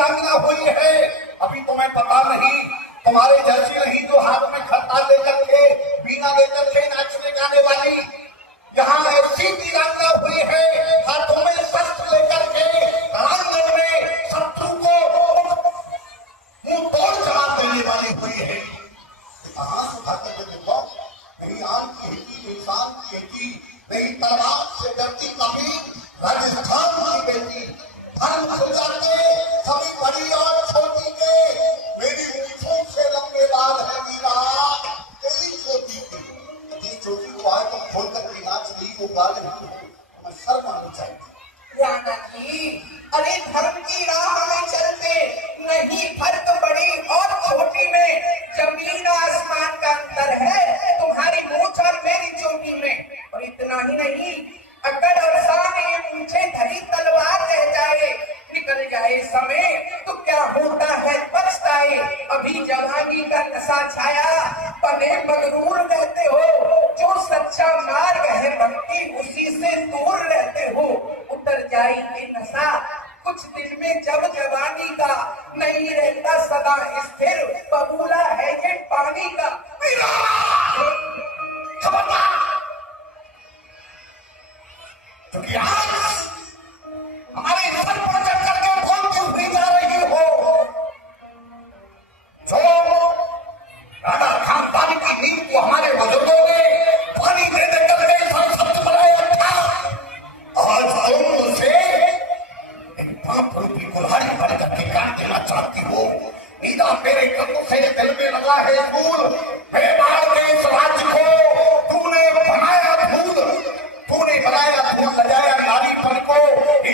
वीरांगना हुई है। अभी तुम्हें पता नहीं, तुम्हारे जैसी नहीं जो हाथ में खत्ता लेकर के बीना लेकर के नाचने गाने वाली, यहाँ ऐसी वीरांगना हुई है हाथों में शस्त्र लेकर के रणांगन में शत्रु को मुंह तोड़ जवाब देने वाली हुई है। आंख उठा करके देखो, नहीं आंख की निशान की नहीं तलवार से डरती कभी राजस्थान की बेटी धर्म जाते सभी बड़ी और छोटी के मेरी ऊँचों से लंबे बाल है वीरा तेरी छोटी की ये छोटी को आए तो खोल कर के नाच रही वो गाल मैं शर्म आनी चाहिए। राणा जी, अरे धर्म की राह में चलते नहीं फर्क बड़ी और छोटी में जमीन आसमान का अंतर है तुम्हारी मूंछ और मेरी चोटी में। और इतना ही नहीं, अगर और सामने मूंछे धरी तलवार रह जाए निकल जाए समय तो क्या होता है पछताए। अभी जवानी का नशा छाया पले मगरूर रहते हो, जो सच्चा मार्ग है भक्ति उसी से दूर रहते हो। उतर जाए ये नशा कुछ दिन में जब जवानी का नहीं रहता सदा स्थिर बबूला है ये पानी का। क्योंकि आज हमारे नजर पर चढ़ करके बोल क्यों नहीं जा रही हो, जो राणा खानदान की नींद को हमारे बुजुर्गों ने पानी दे दे करके शब्द बनाया था, आज उम्र से एक पाप रूपी कुल्हाड़ी बन करके काट देना चाहती हो। नीदा मेरे कदमों से दिल में लगा है फूल, बेमार के इस राज्य को तूने बनाया धूल, तूने बनाया धूल लगाया नारी पर को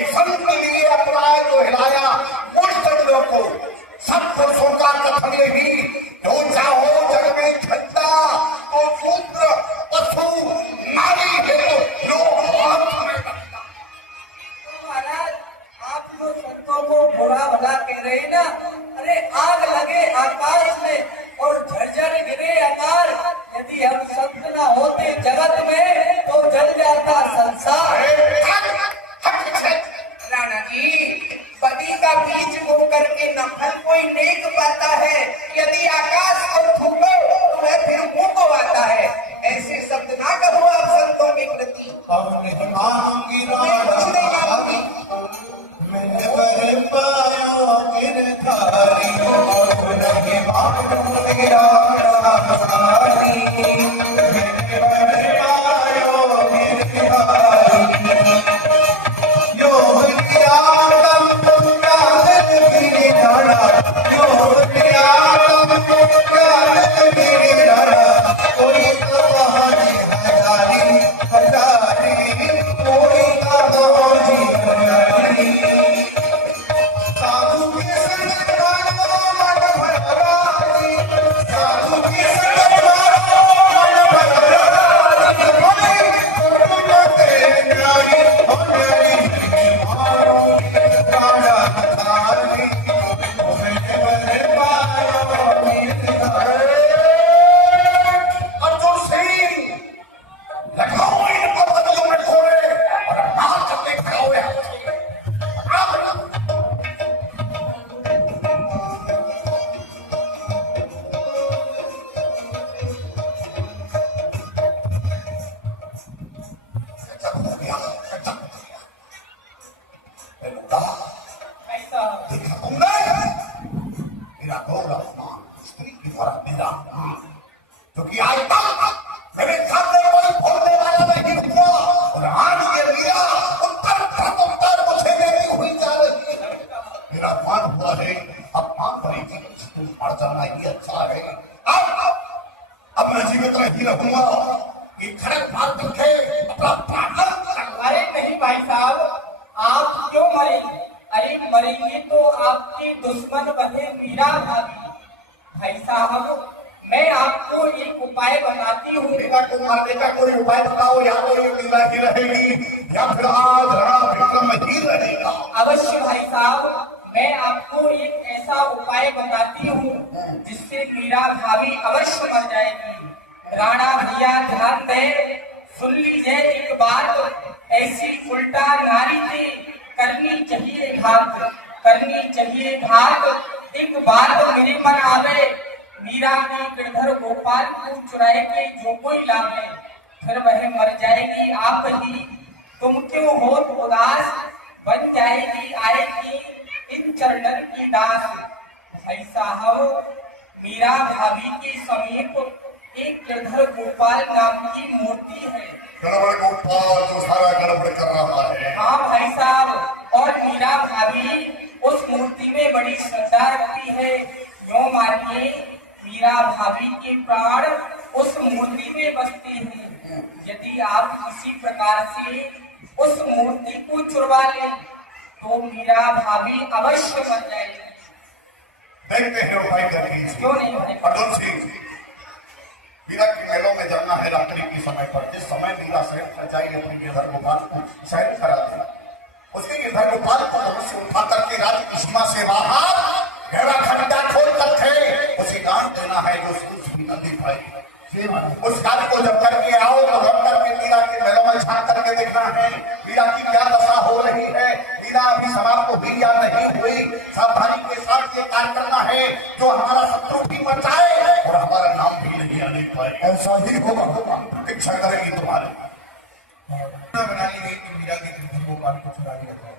संत के लिए अपनाया जो हिलाया मुश्तकों को सब पुरुषों का कथन यही, जो चाहो जग में झंडा तो शूद्र पशु नारी है जो महाराज आप लोग संतों को बुरा भला कह रहे हैं ना। अरे आग लगे आकाश में और झरझर गिरे आकार, यदि हम संत न होते जगत में तो जल जाता संसार। राणा जी, बदी का बीज बो करके न फल कोई नेक पाता है, यदि आकाश को थूको तो वह फिर मुंह को आता है। ऐसे शब्द ना कहो आप संतों के प्रति। कुछ नहीं मांगूंगी। क्योंकि आज तक मेरे सामने कोई बोलने वाला नहीं हुआ और आज ये मीरा उत्तर मुझे देती हुई जा रही है। मेरा मान हुआ है, अब मान भरी थी तुम पड़ जाना ही अच्छा है। अब मैं जीवित नहीं रहूंगा, ये खड़क मार दिखे अपना प्राण। अरे नहीं भाई साहब, आप क्यों मरे? अरे मरेंगे तो आपके दुश्मन बने मीरा भाभी। भाई साहब, मैं आपको एक उपाय बताती हूँ। बेटा को मारने का कोई उपाय बताओ, या तो ये मीरा ही रहेगी या फिर आज राणा विक्रम ही रहेगा। अवश्य भाई साहब, मैं आपको एक ऐसा उपाय बताती हूँ जिससे मीरा भाभी अवश्य मर जाएगी। राणा भैया ध्यान दें, सुन लीजिए एक बात। ऐसी उल्टा नारी थी करनी चाहिए घात, करनी चाहिए घात। एक बात मेरे मन आवे, मीरा की गिरधर गोपाल को चुराए के जो कोई लावे, फिर वह मर जाएगी आप ही, तुम क्यों हो उदास, बन जाएगी आएगी इन चरणन की दास। भाई साहब, मीरा भाभी के समीप एक गिरधर गोपाल नाम की मूर्ति है। गड़बड़ गोपाल जो सारा गड़बड़ कर रहा है। हाँ भाई साहब, और मीरा भाभी उस मूर्ति में बड़ी श्रद्धा रखती है। यूं मानिए मीरा भाभी के प्राण उस मूर्ति में बसते हैं। यदि आप किसी प्रकार से उस मूर्ति को चुरवा लें तो मीरा भाभी अवश्य बन जाएगी। देखते हैं उपाय करके। क्यों नहीं भाई? अर्जुन सिंह, मीरा के मेलों में जाना है रात्रि के समय पर। जिस समय मीरा शहर कर जाएगी अपने गिरधर गोपाल को शहर करा देना, उसके गिरधर गोपाल को वहां से उठा करके राज्य की सीमा से बाहर गहरा खड्डा खोल करके उसे डांट देना है जो उसको भी न दे पाएगी। उस कार्य को जब करके आओ तो लौट करके मीरा के मेलों में झांक करके देखना है मीरा की क्या दशा हो रही है। मीरा अभी समाप्त तो भी या नहीं हुई। सावधानी के साथ ये कार्य करना है जो हमारा शत्रु भी बचाए और हमारा नाम भी नहीं आने पाए। ऐसा ही होगा, प्रतीक्षा करेंगी तुम्हारे। बना ली गई कि मीरा के गिरधर गोपाल को चुरा लिया जाए।